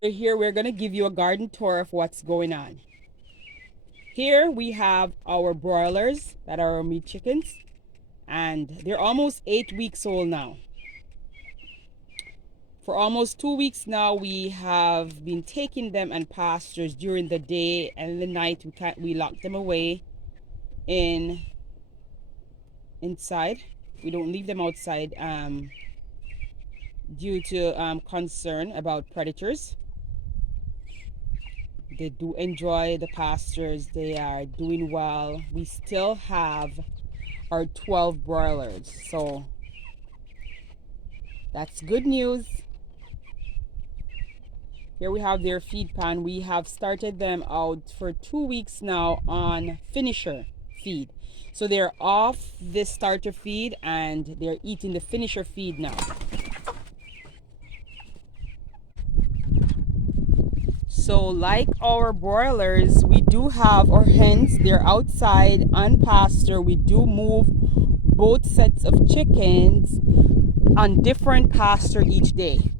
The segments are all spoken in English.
So here we're going to give you a garden tour of what's going on. Here we have our broilers that are our meat chickens, and they're almost 8 weeks old now. For almost 2 weeks now, we have been taking them and pastures during the day, and in the night we lock them away in inside. We don't leave them outside due to concern about predators. They do enjoy the pastures. They are doing well. We still have our 12 broilers, so that's good news. Here we have their feed pan. We have started them out for 2 weeks now on finisher feed. So they're off this starter feed and they're eating the finisher feed now. So like our broilers, we do have our hens. They're outside on pasture. We do move both sets of chickens on different pasture each day.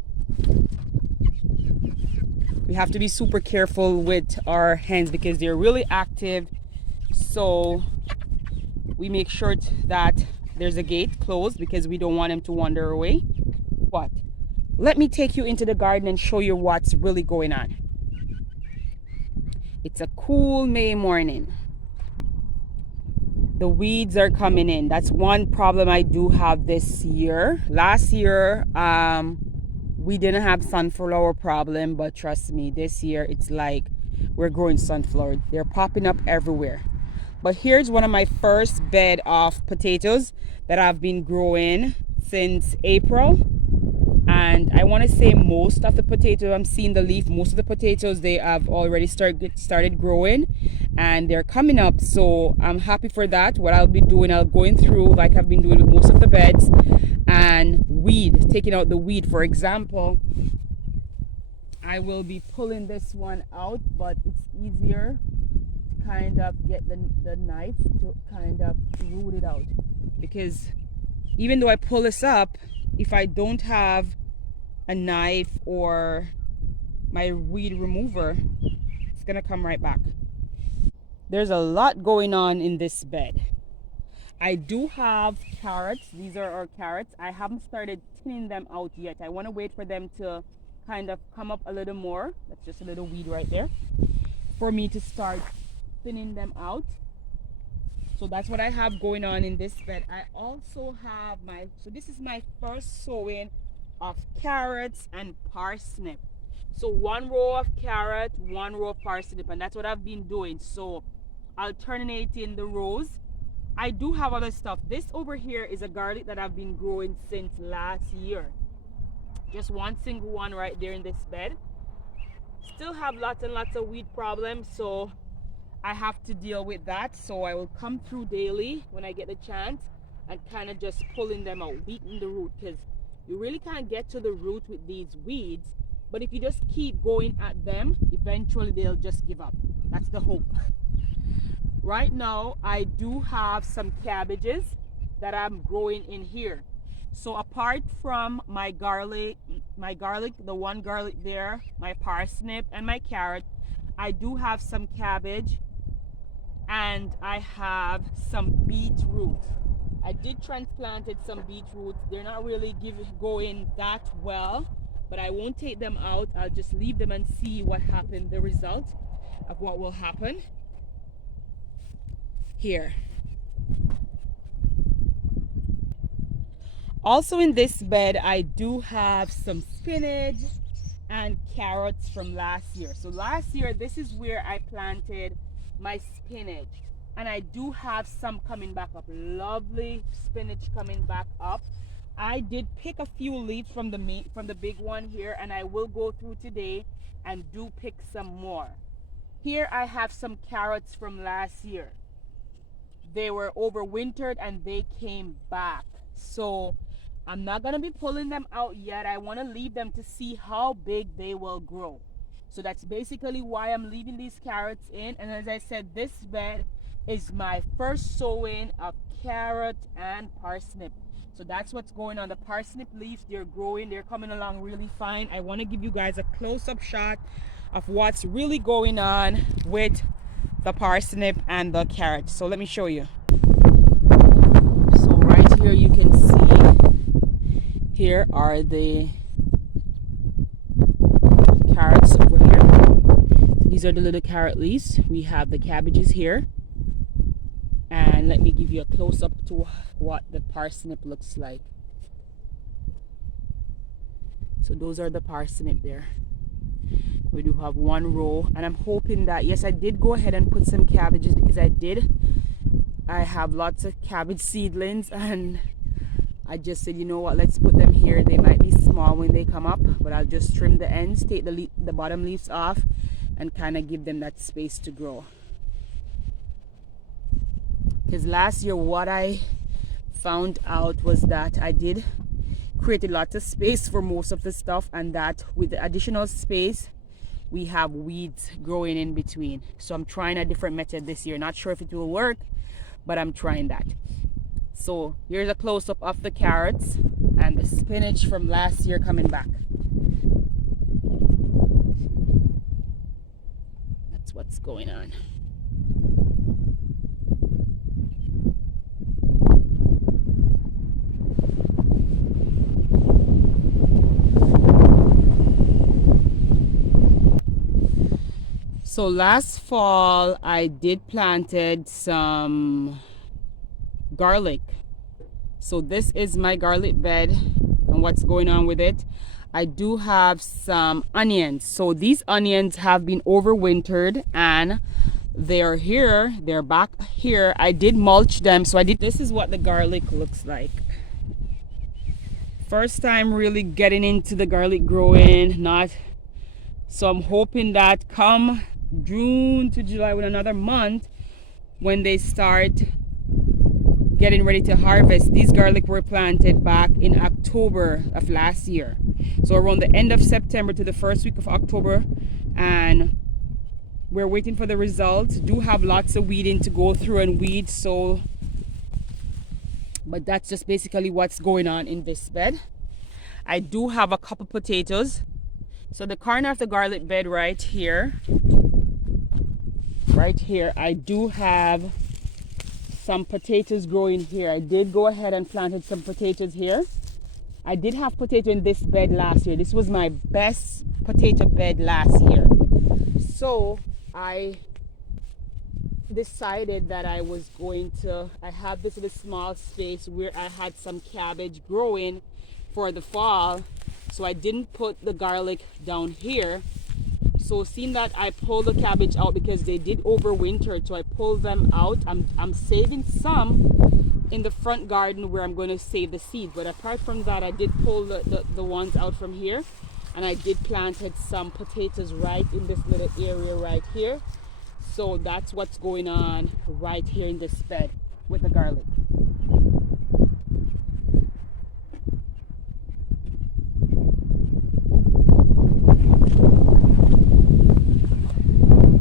We have to be super careful with our hens because they're really active. So we make sure that there's a gate closed because we don't want them to wander away. But let me take you into the garden and show you what's really going on. It's a cool May morning. The weeds are coming in. That's one problem I do have this year. Last year, we didn't have sunflower problem, but trust me, this year it's like we're growing sunflower. They're popping up everywhere. But here's one of my first bed of potatoes that I've been growing since April. And I want to say most of the potatoes, I'm seeing the leaf, most of the potatoes, they have already started growing and they're coming up. So I'm happy for that. What I'll be doing, I'll going through like I've been doing with most of the beds and taking out the weed. For example, I will be pulling this one out, but it's easier to kind of get the knife to kind of root it out, because even though I pull this up, if I don't have a knife or my weed remover, it's gonna come right back. There's a lot going on in this bed. I do have carrots. These are our carrots. I haven't started tinning them out yet. I want to wait for them to kind of come up a little more. That's just a little weed right there for me to start thinning them out. So that's what I have going on in this bed. I also have so this is my first sowing of carrots and parsnip. So one row of carrot, one row of parsnip, and that's what I've been doing. So alternating the rows. I do have other stuff. This over here is a garlic that I've been growing since last year. Just one single one right there in this bed. Still have lots and lots of weed problems, so I have to deal with that. So I will come through daily when I get the chance and kind of just pulling them out, beating the root, because you really can't get to the root with these weeds. But if you just keep going at them, eventually they'll just give up. That's the hope. Right now, I do have some cabbages that I'm growing in here. So apart from my garlic, the one garlic there, my parsnip and my carrot, I do have some cabbage and I have some beetroot. I did transplanted some beetroots. They're not really going that well, but I won't take them out. I'll just leave them and see what happened, the result of what will happen here. Also in this bed, I do have some spinach and carrots from last year. So last year, this is where I planted my spinach, and I do have some coming back up. Lovely spinach coming back up. I did pick a few leaves from the big one here, and I will go through today and do pick some more. Here I have some carrots from last year. They were overwintered and they came back. So I'm not going to be pulling them out yet. I want to leave them to see how big they will grow. So that's basically why I'm leaving these carrots in. And as I said, this bed is my first sowing of carrot and parsnip. So that's what's going on. The parsnip leaves, they're growing, they're coming along really fine. I want to give you guys a close-up shot of what's really going on with the parsnip and the carrot. So let me show you. So right here you can see, here are the carrots over here. These are the little carrot leaves. We have the cabbages here. And let me give you a close-up to what the parsnip looks like. So those are the parsnip there. We do have one row, and I'm hoping that, yes, I did go ahead and put some cabbages because I have lots of cabbage seedlings, and I just said, you know what, let's put them here. They might be small when they come up, but I'll just trim the ends, take the bottom leaves off, and kind of give them that space to grow. Because last year what I found out was that I did create a lot of space for most of the stuff, and that with the additional space we have weeds growing in between. So I'm trying a different method this year. Not sure if it will work, but I'm trying that. So here's a close-up of the carrots and the spinach from last year coming back. That's what's going on. So last fall I did planted some garlic. So this is my garlic bed and what's going on with it. I do have some onions. So these onions have been overwintered and they're here, they're back here. I did mulch them. So this is what the garlic looks like. First time really getting into the garlic growing, so I'm hoping that come June to July, with another month, when they start getting ready to harvest. These garlic were planted back in October of last year. So around the end of September to the first week of October, and we're waiting for the results. Do have lots of weeding to go through and weed, so but that's just basically what's going on in this bed. I do have a couple potatoes. So the corner of the garlic bed right here, I do have some potatoes growing here. I did go ahead and planted some potatoes here. I did have potato in this bed last year. This was my best potato bed last year. So I decided that I have this little small space where I had some cabbage growing for the fall. So I didn't put the garlic down here. So seeing that I pulled the cabbage out because they did overwinter, so I pulled them out. I'm saving some in the front garden where I'm going to save the seed. But apart from that, I did pull the ones out from here, and I did planted some potatoes right in this little area right here. So that's what's going on right here in this bed with the garlic.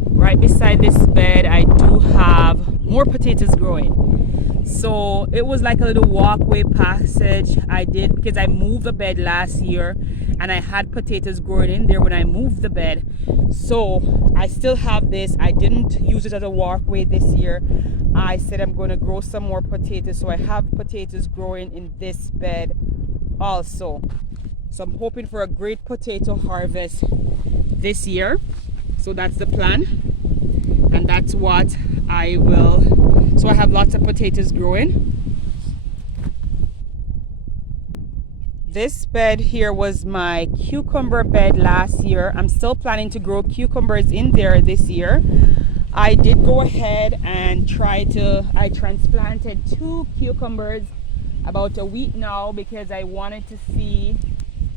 Right beside this bed, I do have more potatoes growing. So it was like a little walkway passage I did because I moved the bed last year and I had potatoes growing in there when I moved the bed. So I still have this. I didn't use it as a walkway this year. I said I'm going to grow some more potatoes. So I have potatoes growing in this bed also. So I'm hoping for a great potato harvest this year. So that's the plan, and that's what I will. So I have lots of potatoes growing. This bed here was my cucumber bed last year. I'm still planning to grow cucumbers in there this year. I did go ahead and I transplanted 2 cucumbers about a week now because I wanted to see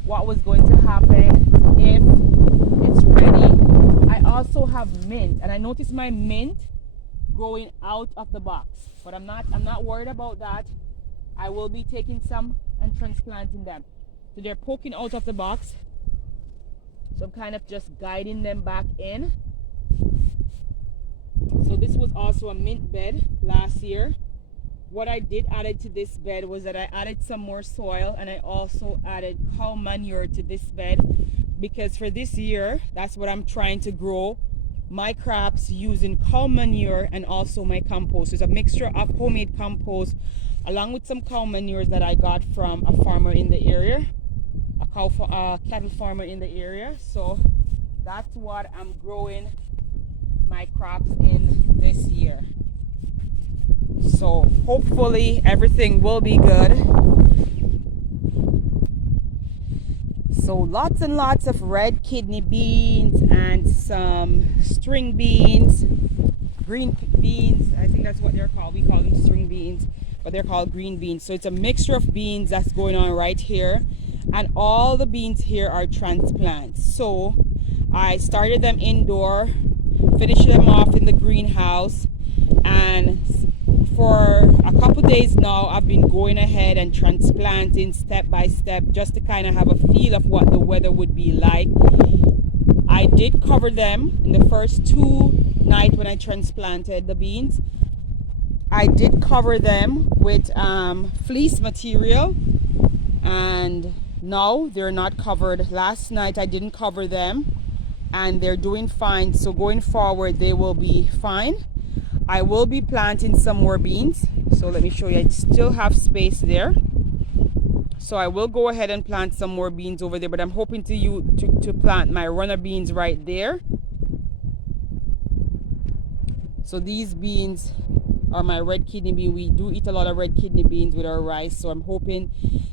what was going to happen if it's ready. I also have mint, and I noticed my mint growing out of the box, but I'm not worried about that. I will be taking some and transplanting them. So they're poking out of the box, so I'm kind of just guiding them back in. So this was also a mint bed last year. What I did add to this bed was that I added some more soil, and I also added cow manure to this bed, because for this year, that's what I'm trying to grow my crops using cow manure and also my compost. It's a mixture of homemade compost along with some cow manures that I got from a farmer in the area, a cattle farmer in the area. So that's what I'm growing my crops in this year. So hopefully everything will be good. So lots and lots of red kidney beans and some string beans, green beans. I think that's what they're called. We call them string beans, but they're called green beans. So it's a mixture of beans that's going on right here. And all the beans here are transplants. So I started them indoor, finished them off in the greenhouse, and for a couple days now I've been going ahead and transplanting step by step, just to kind of have a feel of what the weather would be like. I did cover them in the first 2 nights when I transplanted the beans. I did cover them with fleece material, and now they're not covered. Last night I didn't cover them, and they're doing fine. So going forward they will be fine. I will be planting some more beans. So let me show you. I still have space there. So I will go ahead and plant some more beans over there, but I'm hoping to plant my runner beans right there. So these beans are my red kidney bean. We do eat a lot of red kidney beans with our rice, so I'm hoping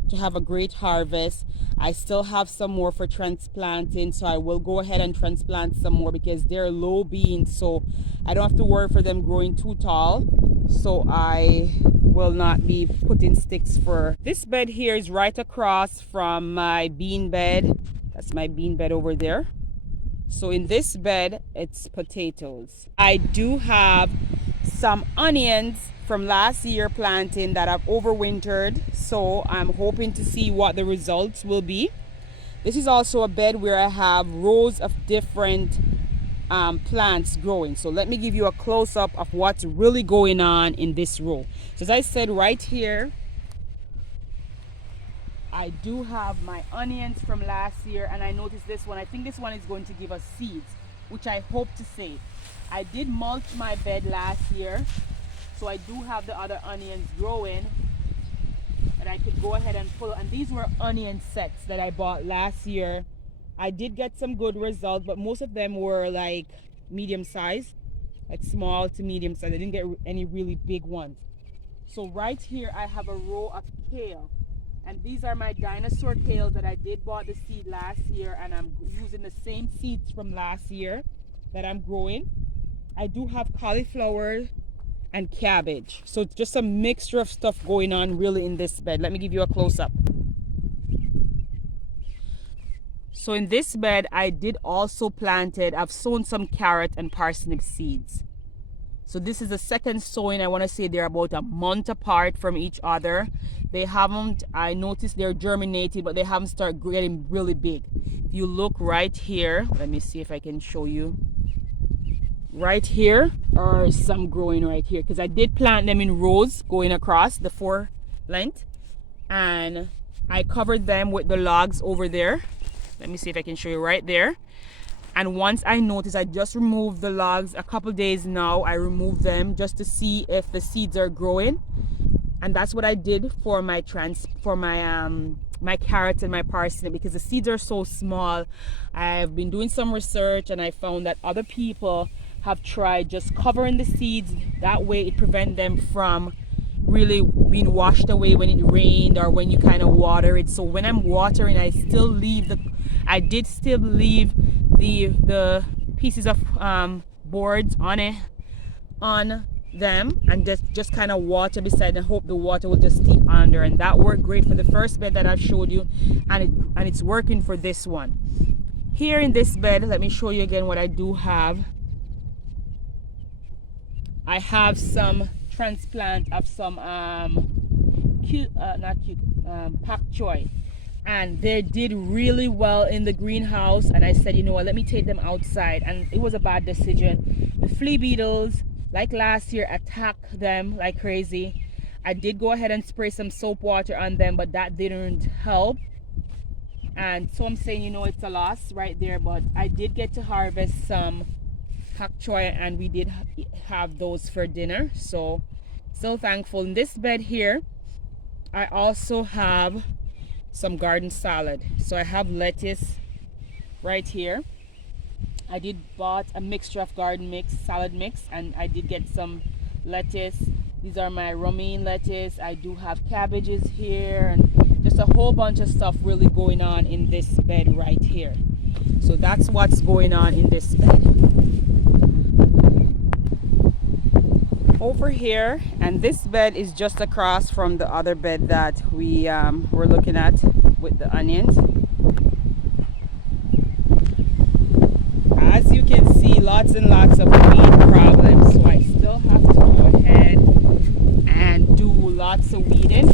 to have a great harvest. I still have some more for transplanting, so I will go ahead and transplant some more because they're low beans, so I don't have to worry for them growing too tall. So I will not be putting sticks for this bed. Here is right across from my bean bed. That's my bean bed over there. So in this bed it's potatoes. I do have some onions from last year planting that have overwintered, so I'm hoping to see what the results will be. This is also a bed where I have rows of different plants growing. So let me give you a close-up of what's really going on in this row. So as I said, right here I do have my onions from last year, and I noticed this one. I think this one is going to give us seeds, which I hope to save. I did mulch my bed last year, so I do have the other onions growing that I could go ahead and pull. And these were onion sets that I bought last year. I did get some good results, but most of them were like medium size, like small to medium size. I didn't get any really big ones. So right here I have a row of kale, and these are my Dinosaur Kale that I did bought the seed last year, and I'm using the same seeds from last year that I'm growing. I do have cauliflower and cabbage, so it's just a mixture of stuff going on really in this bed. Let me give you a close-up. So in this bed I did also planted, I've sown some carrot and parsnip seeds. So this is the second sowing. I want to say they're about a month apart from each other. They haven't, I noticed they're germinated, but they haven't started getting really big. If you look right here, let me see if I can show you. Right here are some growing right here, because I did plant them in rows going across the 4 length, and I covered them with the logs over there. Let me see if I can show you right there. And once I noticed, I just removed the logs a couple days now. I removed them just to see if the seeds are growing, and that's what I did for my my carrots and my parsnip, because the seeds are so small. I've been doing some research, and I found that other people have tried just covering the seeds. That way it prevents them from really being washed away when it rained or when you kind of water it. So when I'm watering, I still leave the pieces of boards on them, and just kind of water beside and hope the water will just seep under. And that worked great for the first bed that I've showed you, and it's working for this one. Here in this bed, let me show you again what I do have. I have some transplant of some pak choy, and they did really well in the greenhouse, and I said, you know what, let me take them outside. And it was a bad decision. The flea beetles, like last year, attacked them like crazy. I did go ahead and spray some soap water on them, but that didn't help. And so I'm saying, you know, it's a loss right there, but I did get to harvest some pak choy, and we did have those for dinner, so still thankful. In this bed here, I also have some garden salad. So I have lettuce right here. I did bought a mixture of garden mix, salad mix, and I did get some lettuce. These are my romaine lettuce. I do have cabbages here, and just a whole bunch of stuff really going on in this bed right here. So that's what's going on in this bed. Over here, and this bed is just across from the other bed that we were looking at with the onions. As you can see, lots and lots of weed problems, so I still have to go ahead and do lots of weeding.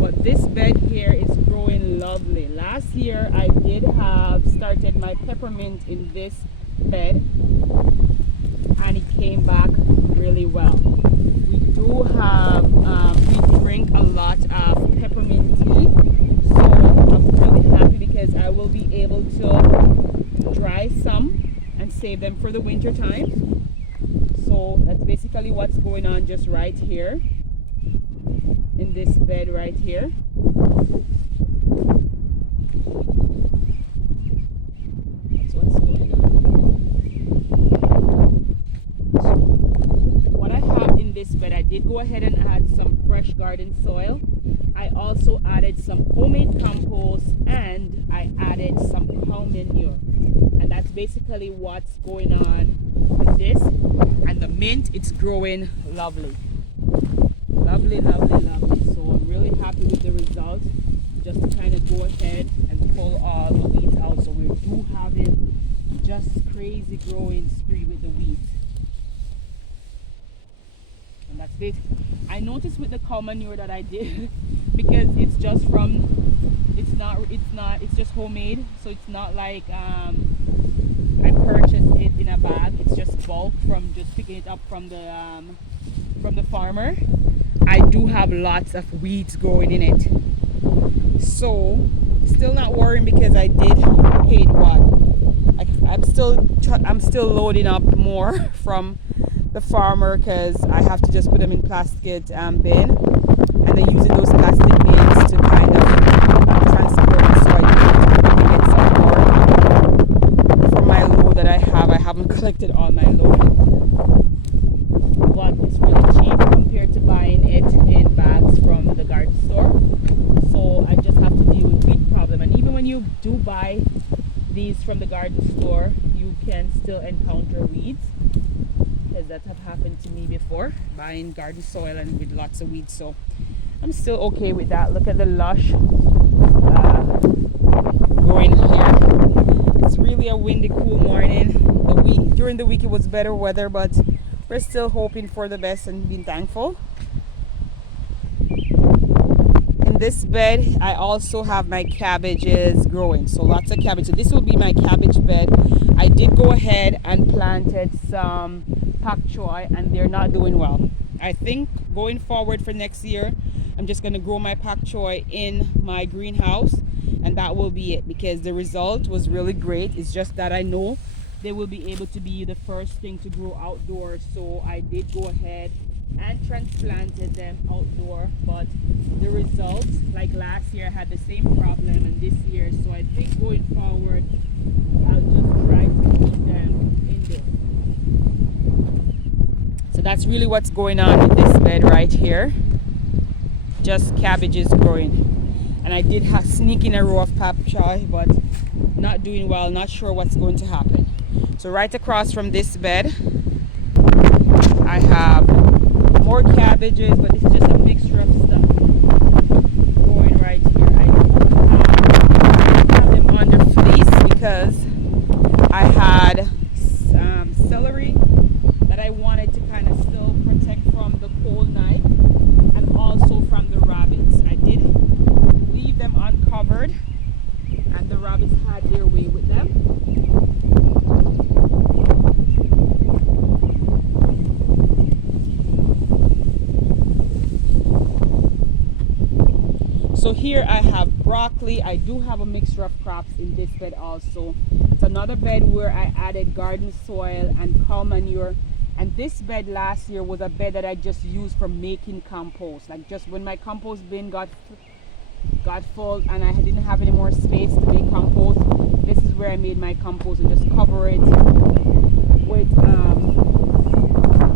But this bed here is growing lovely. Last year I did have started my peppermint in this bed, and it came back really well. We do have, we drink a lot of peppermint tea, so I'm really happy because I will be able to dry some and save them for the winter time. So that's basically what's going on just right here in this bed right here. That's what's going on. So what I have in this bed, I did go ahead and add some fresh garden soil. I also added some homemade compost, and I added some cow manure. And that's basically what's going on with this. And the mint, it's growing lovely. Lovely, lovely, lovely. So I'm really happy with the result. Just to kind of go ahead and pull all the weeds out. So we do have it just crazy growing spree with the weeds. And that's basically, I noticed with the cow manure that I did, because it's just from, it's just homemade, so it's not like I purchased it in a bag. It's just bulk from just picking it up from the farmer. I do have lots of weeds growing in it, so still not worrying because I did paid what I'm still loading up more from the farmer, because I have to just put them in plastic bin, and then using those plastic bins to kind of transport it, so I can get some more for my load that I have. I haven't collected all my load, but it's really cheap compared to buying it in bags from the garden store. So I just have to deal with weed problem. And even when you do buy these from the garden store, you can still encounter weeds, because that have happened to me before, buying garden soil and with lots of weeds. So I'm still okay with that. Look at the lush growing here. It's really a windy, cool morning. During the week it was better weather, but we're still hoping for the best and being thankful. In this bed I also have my cabbages growing, so lots of cabbage. So this will be my cabbage bed. I did go ahead and planted some pak choy, and they're not doing well. I think going forward for next year, I'm just going to grow my pak choy in my greenhouse, and that will be it, because the result was really great. It's just that I know they will be able to be the first thing to grow outdoors, so I did go ahead and transplanted them outdoor. But the results, like last year I had the same problem, and this year, so I think going forward I'll just try to keep them indoors. So that's really what's going on with this bed right here. Just cabbages growing, and I did have sneak in a row of pak choy, but not doing well. Not sure what's going to happen. So right across from this bed I have more cabbages, but this is just a mixture of stuff growing right here. I have them under fleece because I had celery that I wanted So here I have broccoli. I do have a mixture of crops in this bed also. It's another bed where I added garden soil and cow manure. And this bed last year was a bed that I just used for making compost. Like just when my compost bin got full and I didn't have any more space to make compost, this is where I made my compost and just cover it with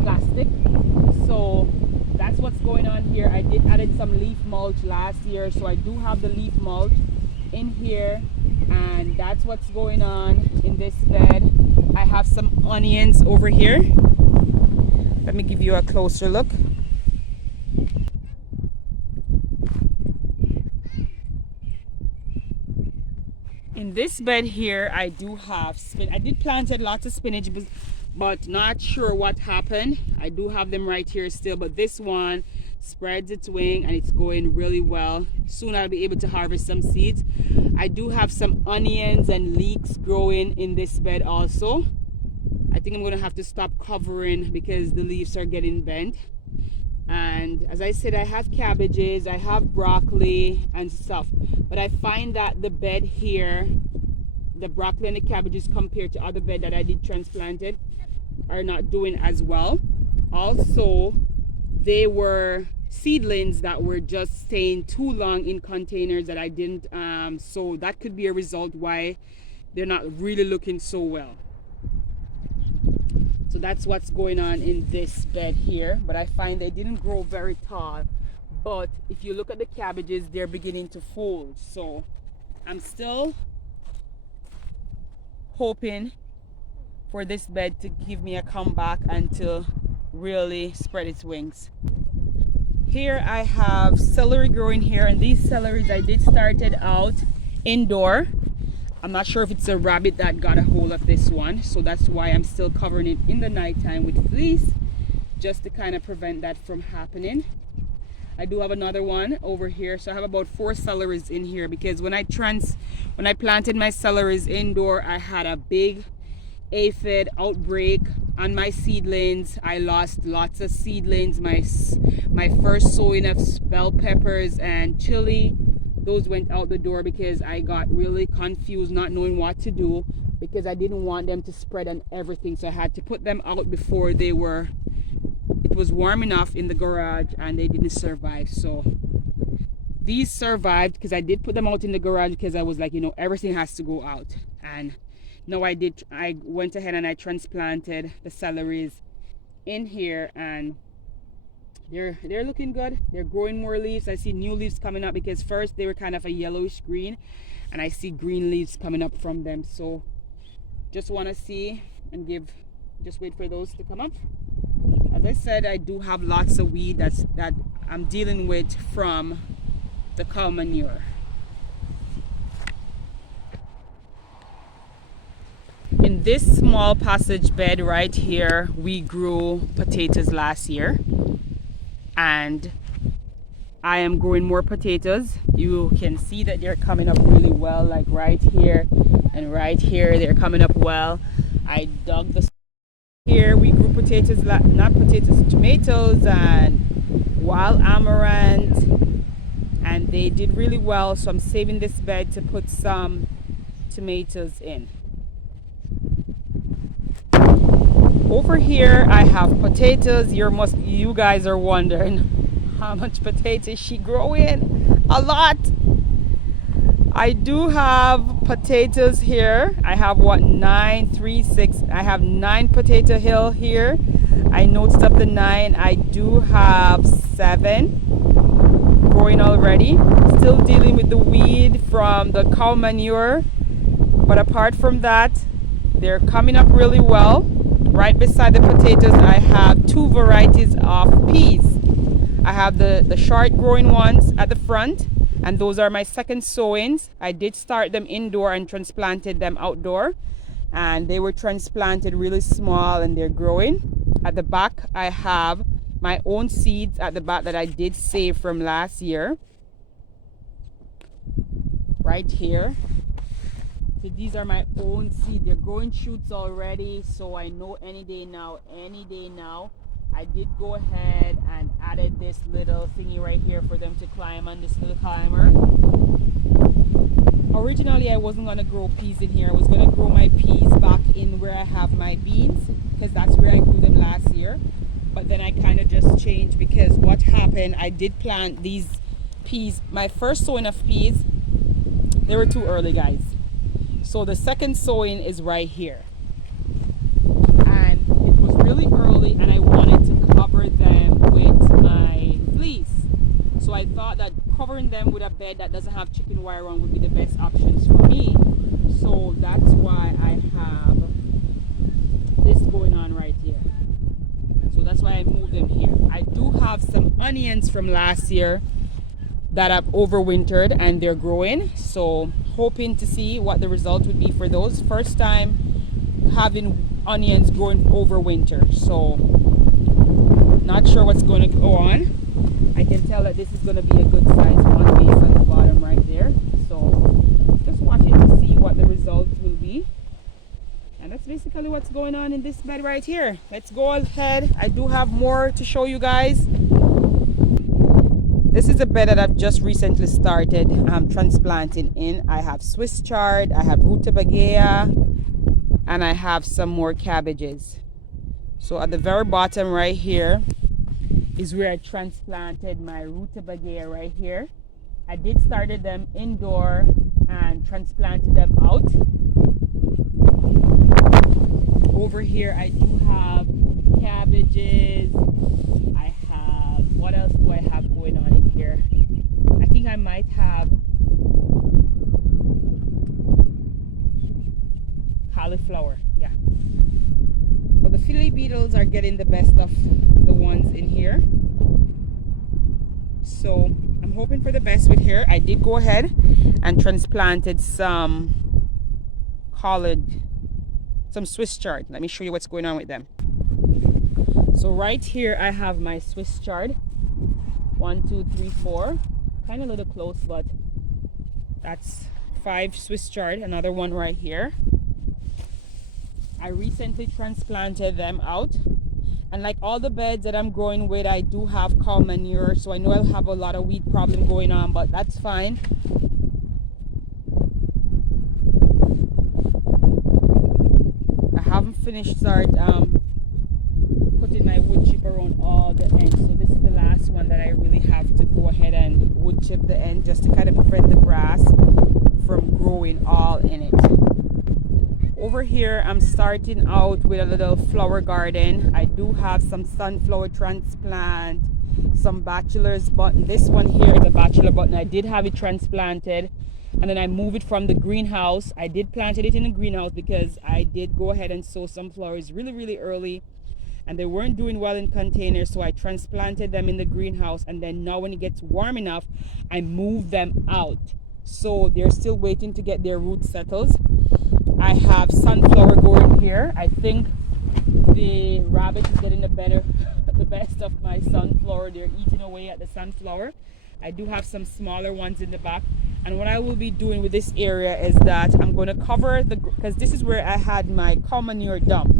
plastic. So that's what's going on here. I did added some leaf mulch last year, so I do have the leaf mulch in here, and that's what's going on in this bed. I have some onions over here. Let me give you a closer look. In this bed here, I do have spinach. I did planted lots of spinach, but not sure what happened. I do have them right here still, but this one spreads its wing and it's going really well. Soon I'll be able to harvest some seeds. I do have some onions and leeks growing in this bed also. I think I'm going to have to stop covering because the leaves are getting bent. And as I said, I have cabbages, I have broccoli and stuff, but I find that the bed here, the broccoli and the cabbages compared to other bed that I did transplanted, are not doing as well. Also, they were seedlings that were just staying too long in containers that I didn't so that could be a result why they're not really looking so well. So that's what's going on in this bed here, but I find they didn't grow very tall. But if you look at the cabbages, they're beginning to fold. So I'm still hoping for this bed to give me a comeback and to really spread its wings. Here I have celery growing here, and these celeries I did started out indoor. I'm not sure if it's a rabbit that got a hold of this one, so that's why I'm still covering it in the nighttime with fleece, just to kind of prevent that from happening. I do have another one over here, so I have about 4 celeries in here, because when I planted my celeries indoor, I had a big aphid outbreak on my seedlings. I lost lots of seedlings. My first sowing of bell peppers and chili, those went out the door because I got really confused, not knowing what to do, because I didn't want them to spread on everything. So I had to put them out before it was warm enough in the garage, and they didn't survive. So these survived because I did put them out in the garage, because I was like, everything has to go out. And no, I went ahead and I transplanted the celeries in here, and they're looking good. They're growing more leaves. I see new leaves coming up, because first they were kind of a yellowish green, and I see green leaves coming up from them. So just want to see and just wait for those to come up. As I said, I do have lots of weed that I'm dealing with from the cow manure. In this small passage bed right here, we grew potatoes last year, and I am growing more potatoes. You can see that they're coming up really well, like right here and right here, they're coming up well. I dug the here. We grew potatoes, not potatoes, tomatoes and wild amaranth, and they did really well. So I'm saving this bed to put some tomatoes in. Over here I have potatoes. You guys are wondering how much potatoes she growing. A lot. I do have potatoes here. I have 9, 3, 6. I have 9 potato hill here. I noticed of the 9, I do have 7 growing already. Still dealing with the weed from the cow manure, but apart from that, they're coming up really well. Right beside the potatoes, I have 2 varieties of peas. I have the short growing ones at the front, and those are my second sowings. I did start them indoor and transplanted them outdoor, and they were transplanted really small and they're growing. At the back, I have my own seeds at the back that I did save from last year. Right here. So these are my own seed. They're growing shoots already, so I know any day now I did go ahead and added this little thingy right here for them to climb on, this little climber. Originally I wasn't going to grow peas in here. I was going to grow my peas back in where I have my beans, because that's where I grew them last year. But then I kind of just changed, because what happened, I did plant these peas, my first sowing of peas, they were too early, guys. So the second sowing is right here, and it was really early, and I wanted to cover them with my fleece. So I thought that covering them with a bed that doesn't have chicken wire on would be the best options for me. So that's why I have this going on right here. So that's why I moved them here. I do have some onions from last year that have overwintered and they're growing. So hoping to see what the result would be for those. First time having onions growing over winter. So not sure what's going to go on. I can tell that this is going to be a good size one based on the bottom right there. So just watching to see what the results will be. And that's basically what's going on in this bed right here. Let's go ahead. I do have more to show you guys. This is a bed that I've just recently started transplanting in. I have Swiss chard, I have rutabaga, and I have some more cabbages. So at the very bottom right here is where I transplanted my rutabaga right here. I did started them indoor and transplanted them out. Over here I do have cabbages. I have, what else do I have going on in here? I think I might have cauliflower. Yeah. But the fiddly beetles are getting the best of the ones in here. So I'm hoping for the best with here. I did go ahead and transplanted some some Swiss chard. Let me show you what's going on with them. So right here I have my Swiss chard. 1, 2, 3, 4. Kind of a little close, but that's 5 Swiss chard. Another one right here. I recently transplanted them out, and like all the beds that I'm growing with, I do have cow manure, so I know I'll have a lot of weed problem going on, but that's fine. I haven't finished putting my wood chip around all the ends, so this is the last one that I really have to go ahead and wood chip the end just to kind of prevent the grass from growing all in it. Over here I'm starting out with a little flower garden. I do have some sunflower transplant, some bachelor's button. This one here is a bachelor button. I did have it transplanted, and then I moved it from the greenhouse. I did planted it in the greenhouse because I did go ahead and sow some flowers really early, and they weren't doing well in containers, so I transplanted them in the greenhouse. And then now when it gets warm enough, I move them out, so they're still waiting to get their roots settled. I have sunflower growing here. I think the rabbit is getting the best of my sunflower. They're eating away at the sunflower. I do have some smaller ones in the back, and what I will be doing with this area is that I'm going to cover because this is where I had my cow manure dump.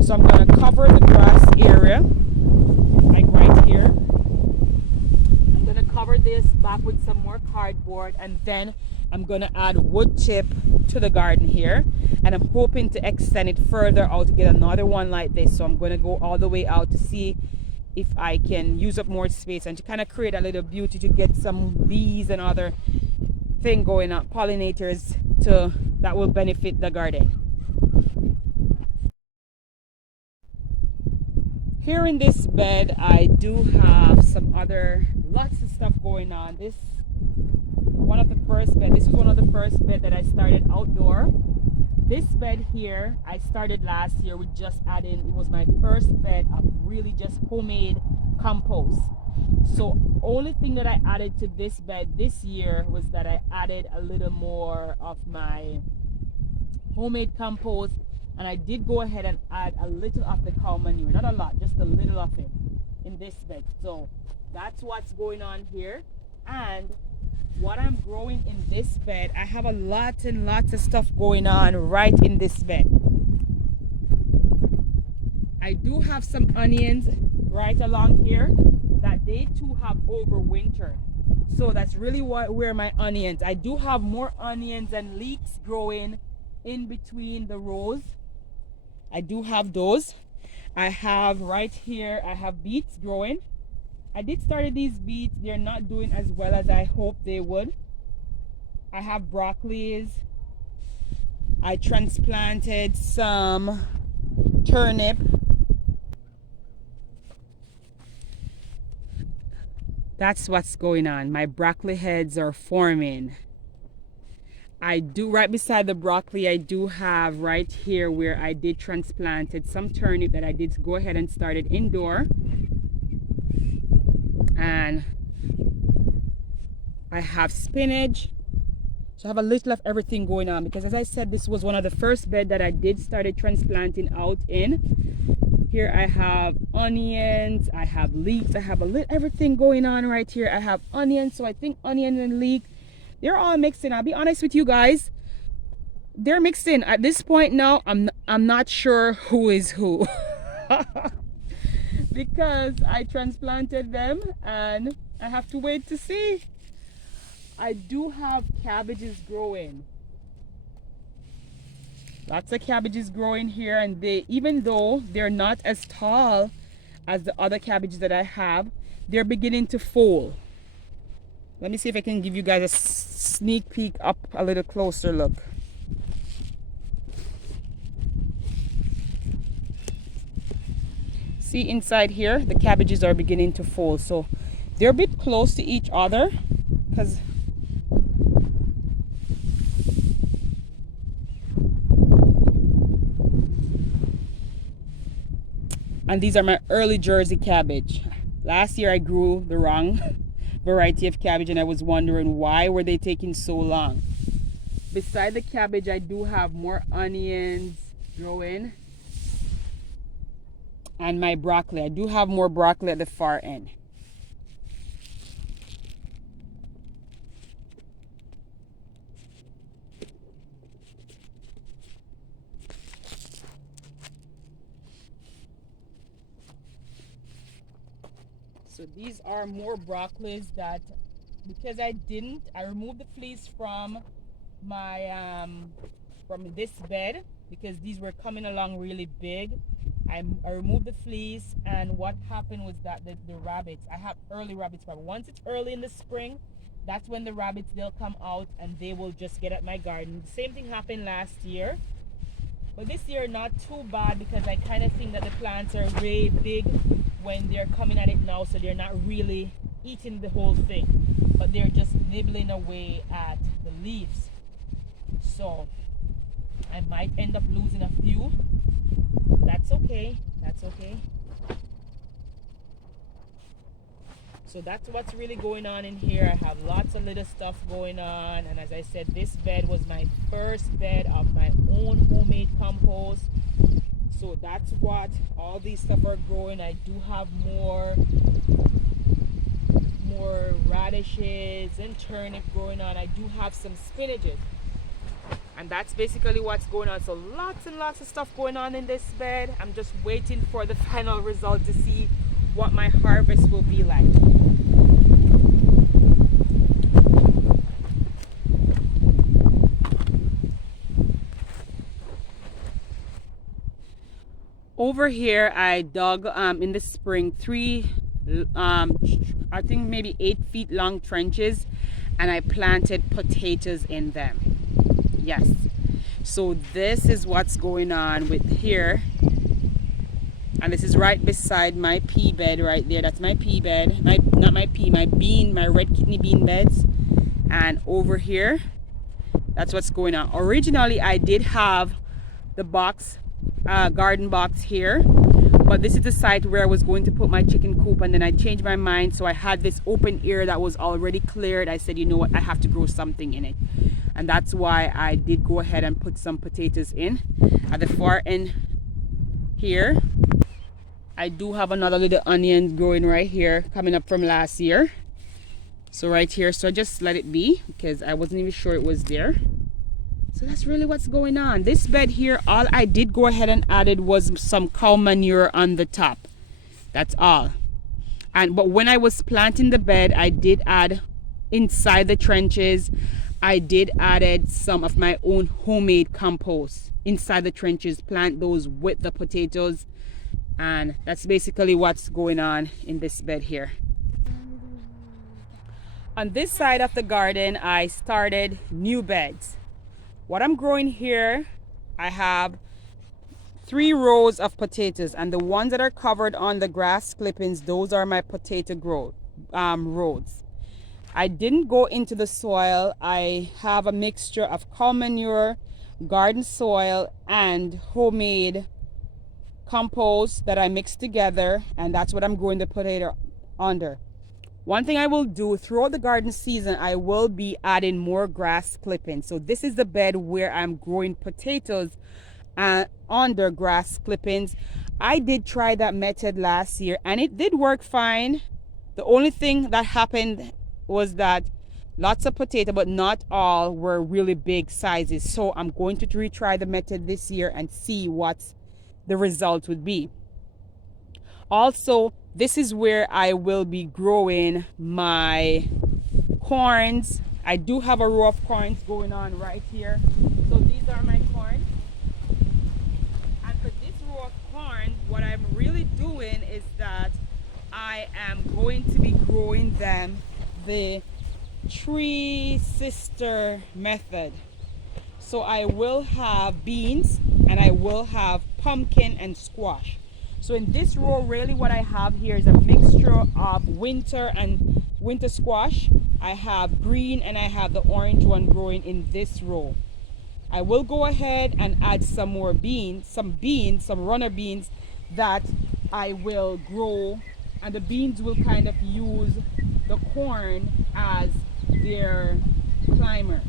So I'm going to cover the grass area like right here. I'm going to cover this back with some more cardboard, and then I'm going to add wood chip to the garden here, and I'm hoping to extend it further out to get another one like this. So I'm going to go all the way out to see if I can use up more space and to kind of create a little beauty, to get some bees and other thing going on, pollinators that will benefit the garden. Here in this bed I do have some other lots of stuff going on. This was one of the first bed that I started outdoor. This bed here I started last year with just adding, it was my first bed of really just homemade compost. So only thing that I added to this bed this year was that I added a little more of my homemade compost, and I did go ahead and add a little of the cow manure, not a lot, just a little of it in this bed. So that's what's going on here. And what I'm growing in this bed, I have a lot and lots of stuff going on right in this bed. I do have some onions right along here that they too have overwintered. So that's really where my onions. I do have more onions and leeks growing in between the rows. I do have those. I have right here, I have beets growing. I did start these beets. They're not doing as well as I hoped they would. I have broccolis. I transplanted some turnip. That's what's going on. My broccoli heads are forming. I do, right beside the broccoli, I do have right here where I did transplanted some turnip that I did go ahead and started indoor. And I have spinach. So I have a little of everything going on, because as I said, this was one of the first bed that I did started transplanting out in. Here I have onions, I have leeks, I have everything going on right here. I have onions, so I think onion and leek, they're all mixed in. I'll be honest with you guys, they're mixed in. At this point now, I'm not sure who is who. Because I transplanted them and I have to wait to see. I do have cabbages growing. Lots of cabbages growing here, and they, even though they're not as tall as the other cabbages that I have, they're beginning to fold. Let me see if I can give you guys a sneak peek up a little closer look. See inside here, the cabbages are beginning to fold. So they're a bit close to each other, because and these are my early Jersey cabbage. Last year I grew the wrong variety of cabbage, and I was wondering why were they taking so long. Beside the cabbage, I do have more onions growing, and my broccoli. I do have more broccoli at the far end. So these are more broccolis that, because I removed the fleece from my from this bed, because these were coming along really big. I removed the fleece, and what happened was that the rabbits, I have early rabbits, but once it's early in the spring, that's when the rabbits, they'll come out and they will just get at my garden. The same thing happened last year, but this year not too bad, because I kind of think that the plants are way big when they're coming at it now, so they're not really eating the whole thing, but they're just nibbling away at the leaves. So I might end up losing a few. That's okay. That's okay. So that's what's really going on in here. I have lots of little stuff going on, and as I said, this bed was my first bed of my own homemade compost. So that's what all these stuff are growing. I do have more radishes and turnip growing on. I do have some spinaches, and that's basically what's going on. So lots and lots of stuff going on in this bed. I'm just waiting for the final result to see what my harvest will be like. Over here, I dug in the spring 3, I think maybe 8 feet long trenches, and I planted potatoes in them. Yes. So this is what's going on with here. And this is right beside my pea bed right there. That's my pea bed. My red kidney bean beds. And over here, that's what's going on. Originally, I did have the box, garden box here, but this is the site where I was going to put my chicken coop, and then I changed my mind. So I had this open area that was already cleared. I said, you know what, I have to grow something in it. And that's why I did go ahead and put some potatoes in. At the far end here, I do have another little onion growing right here, coming up from last year. So right here, so I just let it be because I wasn't even sure it was there. So that's really what's going on. This bed here, all I did go ahead and added was some cow manure on the top. That's all. But when I was planting the bed, I did add inside the trenches, I did added some of my own homemade compost inside the trenches, plant those with the potatoes, and that's basically what's going on in this bed here. On this side of the garden, I started new beds. What I'm growing here, I have 3 rows of potatoes, and the ones that are covered on the grass clippings, those are my potato rows. I didn't go into the soil. I have a mixture of cow manure, garden soil, and homemade compost that I mixed together, and that's what I'm growing the potato under. One thing I will do throughout the garden season, I will be adding more grass clippings. So this is the bed where I'm growing potatoes under grass clippings. I did try that method last year and it did work fine. The only thing that happened was that lots of potato, but not all were really big sizes. So I'm going to retry the method this year and see what the result would be. Also, this is where I will be growing my corns. I do have a row of corns going on right here. So these are my corns. And for this row of corn, what I'm really doing is that I am going to be growing them the tree sister method. So I will have beans and I will have pumpkin and squash. So in this row, really what I have here is a mixture of winter and winter squash. I have green and I have the orange one growing in this row. I will go ahead and add some more beans, some runner beans that I will grow, and the beans will kind of use the corn as their climber.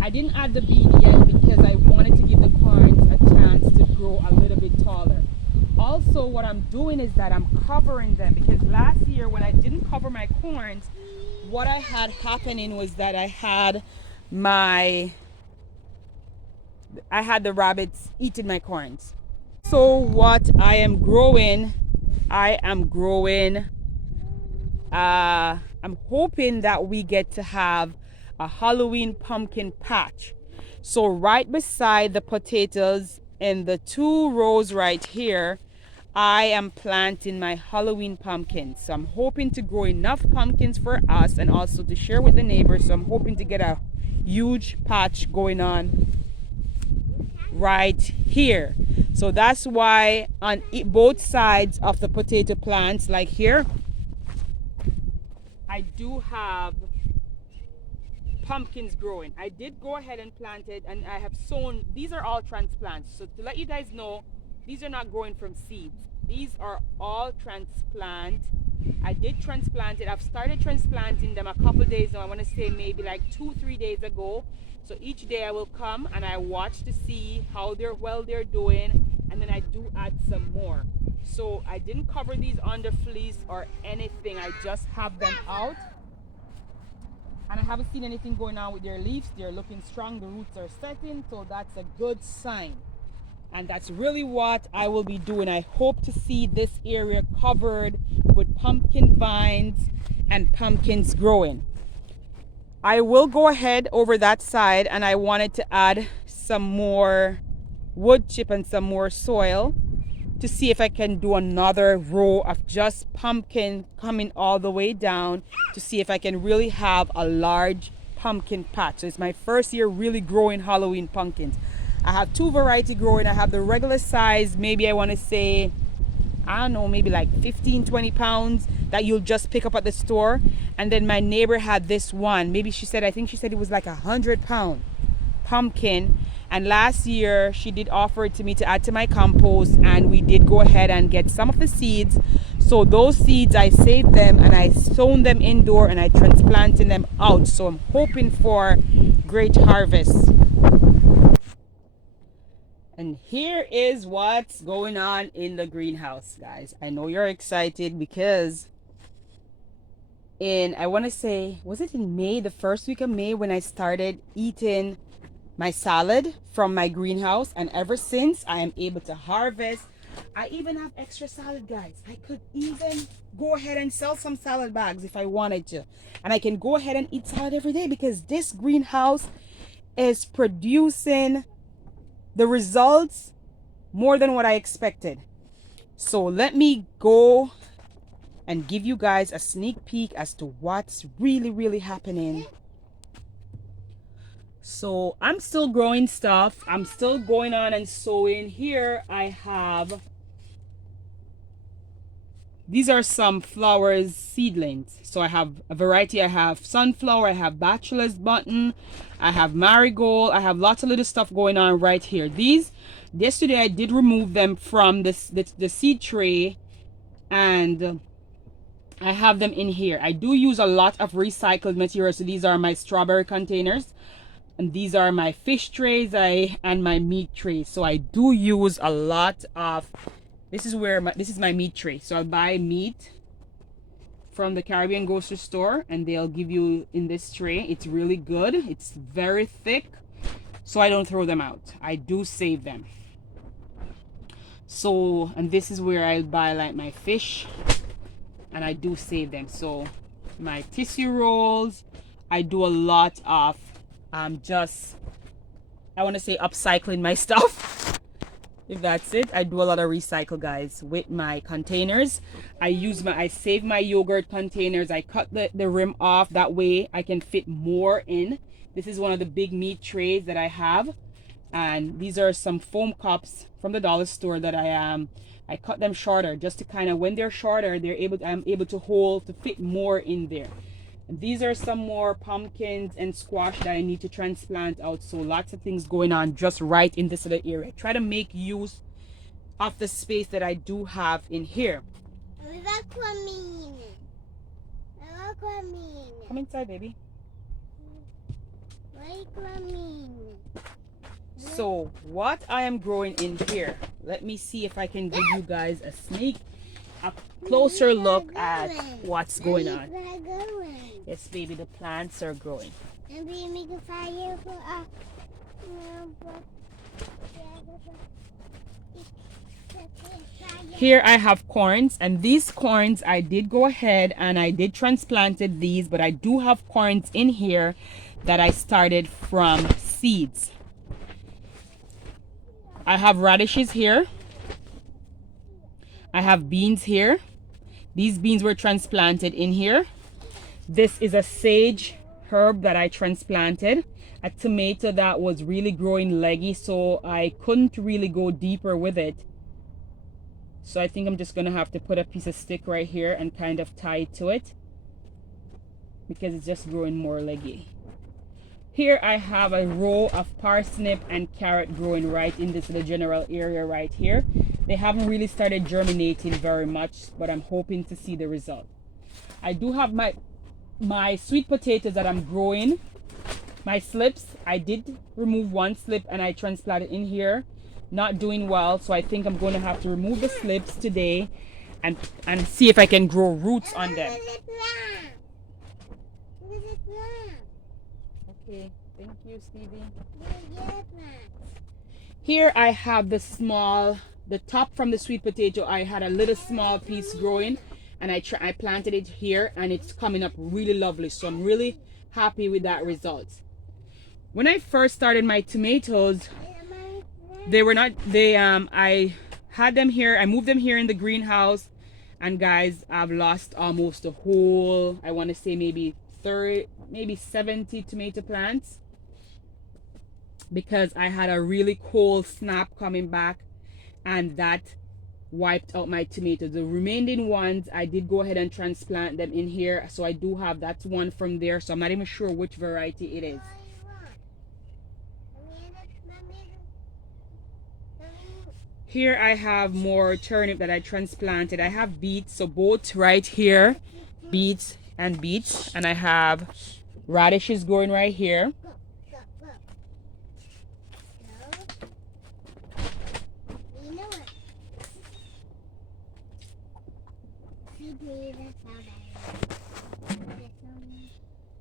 I didn't add the bean yet because I wanted to give the corns a chance to grow a little bit taller. Also, what I'm doing is that I'm covering them, because last year when I didn't cover my corns, what I had happening was that I had the rabbits eating my corns. So what I am growing, I'm hoping that we get to have a Halloween pumpkin patch. So right beside the potatoes in the 2 rows right here, I am planting my Halloween pumpkins. So I'm hoping to grow enough pumpkins for us and also to share with the neighbors. So I'm hoping to get a huge patch going on right here. So that's why on both sides of the potato plants, like here, I do have pumpkins growing. I did go ahead and plant it, and I have sown. These are all transplants. So to let you guys know, these are not growing from seeds. These are all transplant. I did transplant it. I've started transplanting them a couple days now. I want to say maybe like 2-3 days ago. So each day I will come and I watch to see how they're doing, and then I do add some more. So I didn't cover these under fleece or anything. I just have them out. And I haven't seen anything going on with their leaves. They're looking strong. The roots are setting. So that's a good sign. And that's really what I will be doing. I hope to see this area covered with pumpkin vines and pumpkins growing. I will go ahead over that side, and I wanted to add some more wood chip and some more soil to see if I can do another row of just pumpkin coming all the way down, to see if I can really have a large pumpkin patch. So it's my first year really growing Halloween pumpkins. I have 2 variety growing. I have the regular size, maybe I want to say, I don't know, maybe like 15-20 pounds that you'll just pick up at the store. And then my neighbor had this one, I think she said it was like 100-pound pumpkin. And last year she did offer it to me to add to my compost, and we did go ahead and get some of the seeds. So those seeds, I saved them and I sown them indoor and I transplanted them out. So I'm hoping for great harvest. And here is what's going on in the greenhouse, guys. I know you're excited because I want to say, was it in May, the first week of May, when I started eating my salad from my greenhouse, and ever since I am able to harvest I even have extra salad, guys. I could even go ahead and sell some salad bags if I wanted to. And I can go ahead and eat salad every day because this greenhouse is producing the results more than what I expected. So let me go and give you guys a sneak peek as to what's really happening. So I'm still growing stuff. I'm still going on and sowing. Here I have, these are some flowers seedlings. So I have a variety. I have sunflower, I have bachelor's button, I have marigold, I have lots of little stuff going on right here. These, yesterday I did remove them from the seed tray, and I have them in here. I do use a lot of recycled material. So these are my strawberry containers, and these are my fish trays and my meat trays. So I do use a lot of, this is my meat tray. So I'll buy meat from the Caribbean grocery store and they'll give you in this tray. It's really good. It's very thick. So I don't throw them out. I do save them. So, and this is where I'll buy like my fish, and I do save them. So my tissue rolls, I do a lot of just, I want to say, upcycling my stuff. If that's it, I do a lot of recycle, guys, with my containers. I save my yogurt containers. I cut the rim off, that way I can fit more in. This is one of the big meat trays that I have, and these are some foam cups from the dollar store that I cut them shorter, just to kind of, when they're shorter, I'm able to fit more in there. And these are some more pumpkins and squash that I need to transplant out. So lots of things going on just right in this little area. Try to make use of the space that I do have in here. Come inside, baby. So what I am growing in here, let me see if I can give you guys a closer look at what's going on. Yes, baby, the plants are growing. Here I have corns, and these corns I did go ahead and I did transplanted these, but I do have corns in here that I started from seeds. I have radishes here. I have beans here. These beans were transplanted in here. This is a sage herb that I transplanted. A tomato that was really growing leggy, so I couldn't really go deeper with it. So I think I'm just gonna have to put a piece of stick right here and kind of tie it to it, because it's just growing more leggy. Here I have a row of parsnip and carrot growing right in this little general area right here. They haven't really started germinating very much, but I'm hoping to see the result. I do have my sweet potatoes that I'm growing. My slips, I did remove one slip and I transplanted in here. Not doing well, so I think I'm going to have to remove the slips today and see if I can grow roots on them. Okay, thank you, Stevie. Here I have the top from the sweet potato. I had a little small piece growing, and I planted it here, and it's coming up really lovely. So I'm really happy with that result. When I first started my tomatoes, I had them here. I moved them here in the greenhouse, and guys, I've lost almost a whole, I want to say maybe 70 tomato plants, because I had a really cold snap coming back, and that wiped out my tomatoes. The remaining ones, I did go ahead and transplant them in here, so I do have, that's one from there, so I'm not even sure which variety it is. Here I have more turnip that I transplanted. I have beets, so both right here, beets and beets, and I have radishes growing right here.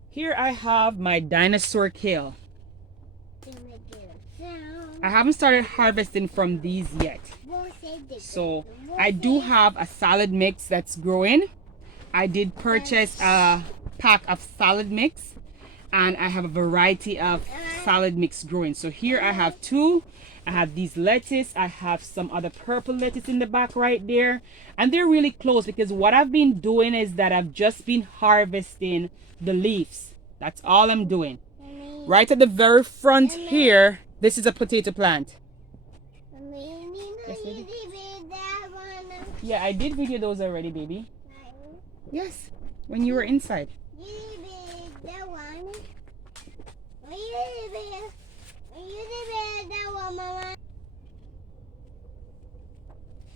Here I have my Dinosaur Kale. I haven't started harvesting from these yet. So I do have a salad mix that's growing. I did purchase a pack of salad mix, and I have a variety of salad mix growing. So here I have two. I have these lettuce. I have some other purple lettuce in the back right there, and they're really close because what I've been doing is that I've just been harvesting the leaves. That's all I'm doing. Right at the very front here, this is a potato plant. Yes, baby? Yeah, I did video those already, baby. Yes, when you were inside.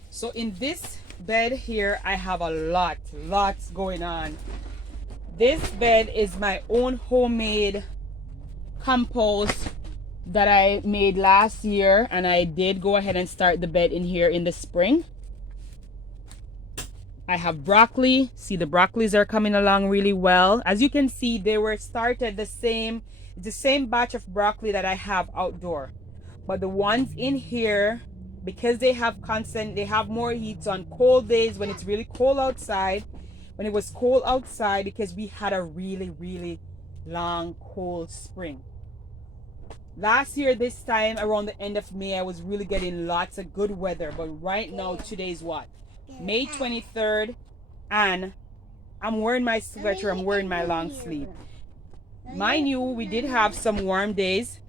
So in this bed here, I have a lots going on. This bed is my own homemade compost that I made last year, and I did go ahead and start the bed in here in the spring. I have broccoli. See, the broccolis are coming along really well. As you can see, they were started the same batch of broccoli that I have outdoor. But the ones in here, because they have more heat on cold days when it's really cold outside. When it was cold outside, because we had a really long cold spring. Last year this time around the end of May, I was really getting lots of good weather. But right now, today's what? May 23rd, and I'm wearing my sweater, I'm wearing my long sleeve. Mind you, we did have some warm days.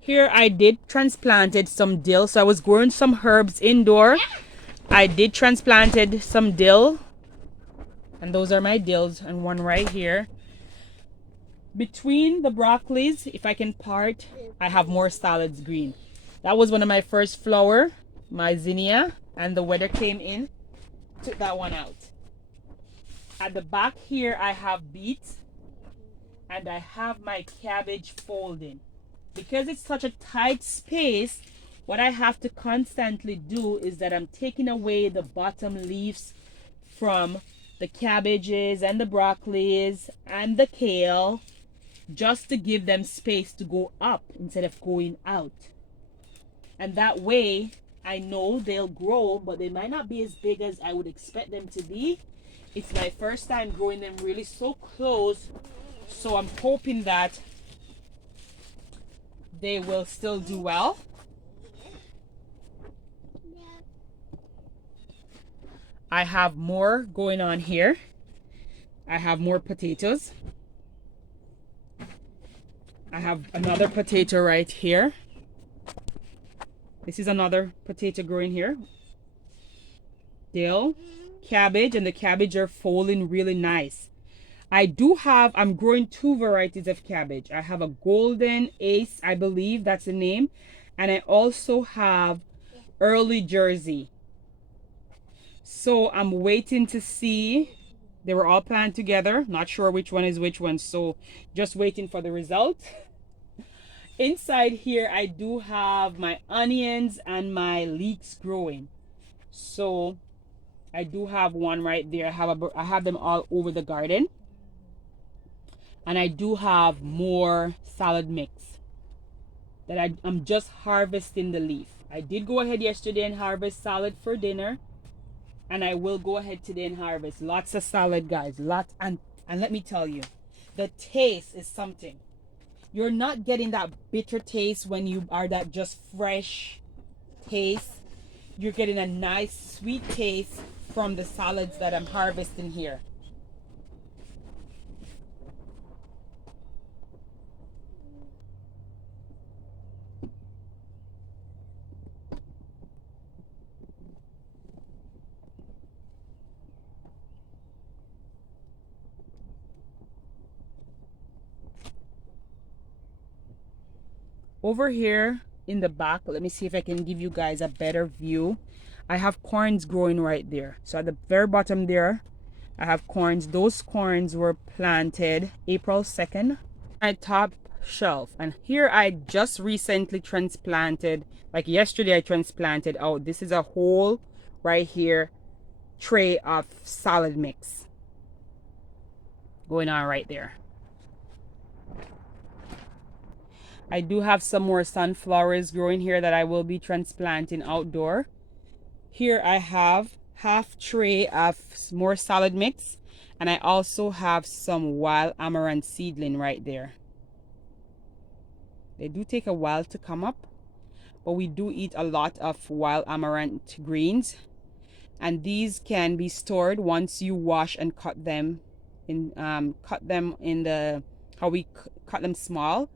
Here I did transplanted some dill, so I was growing some herbs indoor. I did transplanted some dill, and those are my dills, and one right here. Between the broccolis, if I can part, I have more salads green. That was one of my first flower, my zinnia, and the weather came in, took that one out. At the back here, I have beets, and I have my cabbage folding. Because it's such a tight space, what I have to constantly do is that I'm taking away the bottom leaves from the cabbages and the broccolis and the kale, just to give them space to go up instead of going out. And that way I know they'll grow, but they might not be as big as I would expect them to be. It's my first time growing them really so close, so I'm hoping that they will still do well. I have more going on here. I have more potatoes. I have another potato right here. This is another potato growing here. Dill, cabbage, and the cabbage are folding really nice. I'm growing two varieties of cabbage. I have a golden ace, I believe that's the name. And I also have early Jersey. So I'm waiting to see. They were all planted together. Not sure which one is which one. So just waiting for the result. Inside here, I do have my onions and my leeks growing. So I do have one right there. I have them all over the garden. And I do have more salad mix that I'm just harvesting the leaf. I did go ahead yesterday and harvest salad for dinner. And I will go ahead today and harvest lots of salad, guys. Lots. And let me tell you, the taste is something. You're not getting that bitter taste when you are that just fresh taste. You're getting a nice sweet taste from the salads that I'm harvesting here. Over here in the back, let me see if I can give you guys a better view. I have corns growing right there. So at the very bottom there, I have corns. Those corns were planted April 2nd. My top shelf. And here I just recently transplanted, like yesterday I transplanted out. This is a whole right here tray of salad mix going on right there. I do have some more sunflowers growing here that I will be transplanting outdoor. Here I have half tray of more salad mix, and I also have some wild amaranth seedling right there. They do take a while to come up, but we do eat a lot of wild amaranth greens, and these can be stored once you wash and cut them in the how we cut them small.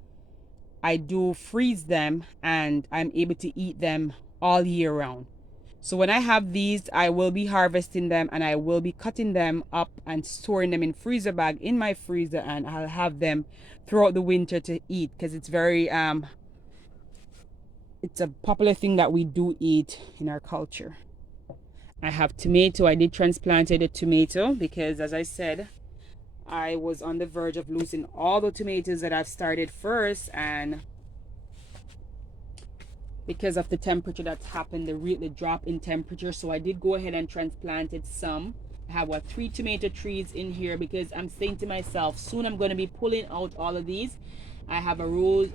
I do freeze them, and I'm able to eat them all year round. So when I have these, I will be harvesting them, and I will be cutting them up and storing them in freezer bag in my freezer, and I'll have them throughout the winter to eat, because it's very it's a popular thing that we do eat in our culture. I have tomato. I did transplanted a tomato because, as I said, I was on the verge of losing all the tomatoes that I've started first, and because of the temperature that's happened, the drop in temperature, so I did go ahead and transplanted some. I have 3 tomato trees in here because I'm saying to myself, soon I'm going to be pulling out all of these. I have a rose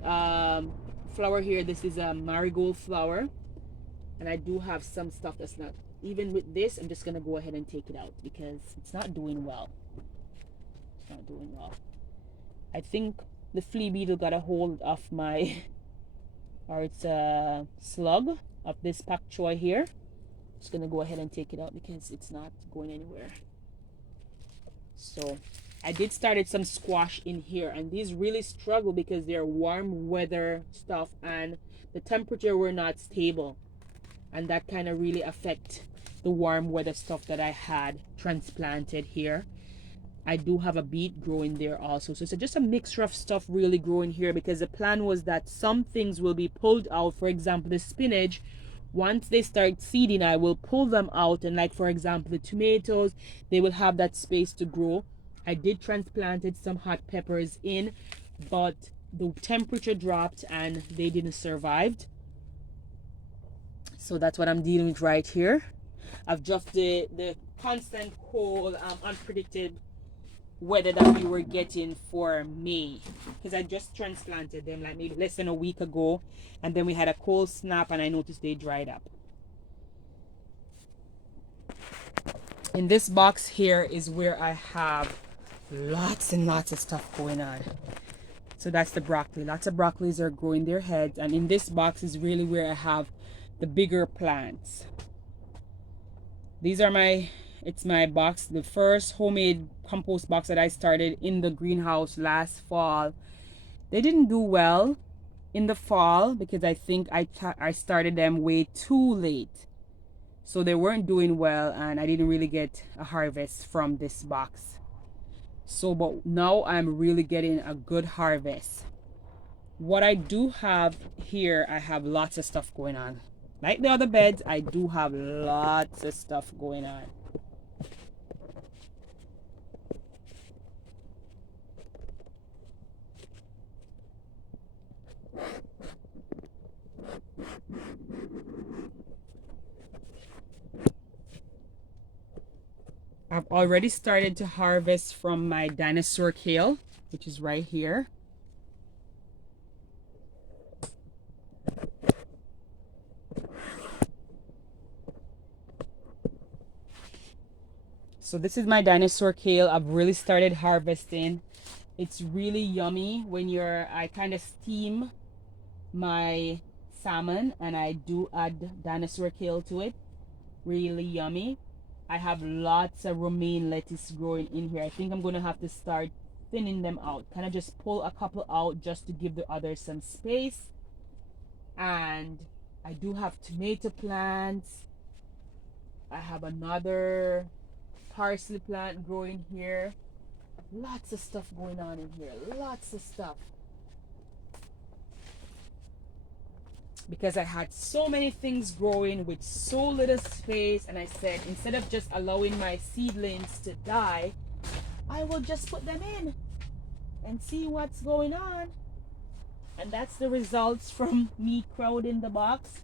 flower here. This is a marigold flower, and I do have some stuff that's not, even with this, I'm just going to go ahead and take it out because it's not doing well. It's not doing well. I think the flea beetle got a hold of my or it's a slug of this pak choy here. Just gonna go ahead and take it out because it's not going anywhere. So I did started some squash in here, and these really struggle because they're warm weather stuff and the temperature were not stable, and that kind of really affect the warm weather stuff that I had transplanted here. I do have a beet growing there also. So it's just a mixture of stuff really growing here, because the plan was that some things will be pulled out. For example, the spinach, once they start seeding, I will pull them out. And like, for example, the tomatoes, they will have that space to grow. I did transplanted some hot peppers in, but the temperature dropped and they didn't survive. So that's what I'm dealing with right here. I've just the constant cold, unpredicted weather that we were getting for May, because I just transplanted them like maybe less than a week ago, and then we had a cold snap and I noticed they dried up. In this box here is where I have lots and lots of stuff going on. So that's the broccoli. Lots of broccolis are growing their heads, and in this box is really where I have the bigger plants. These are it's my box, the first homemade compost box that I started in the greenhouse last fall. They didn't do well in the fall because I think I started them way too late. So they weren't doing well, and I didn't really get a harvest from this box. So, but now I'm really getting a good harvest. What I do have here, I have lots of stuff going on. Like the other beds, I do have lots of stuff going on. I've already started to harvest from my Dinosaur Kale, which is right here. So this is my Dinosaur Kale. I've really started harvesting. It's really yummy when I kind of steam my salmon and I do add Dinosaur Kale to it. Really yummy. I have lots of romaine lettuce growing in here. I think I'm going to have to start thinning them out. Kind of just pull a couple out just to give the others some space. And I do have tomato plants. I have another parsley plant growing here. Lots of stuff going on in here. Lots of stuff. Because I had so many things growing with so little space, and I said instead of just allowing my seedlings to die, I will just put them in and see what's going on. And that's the results from me crowding the box.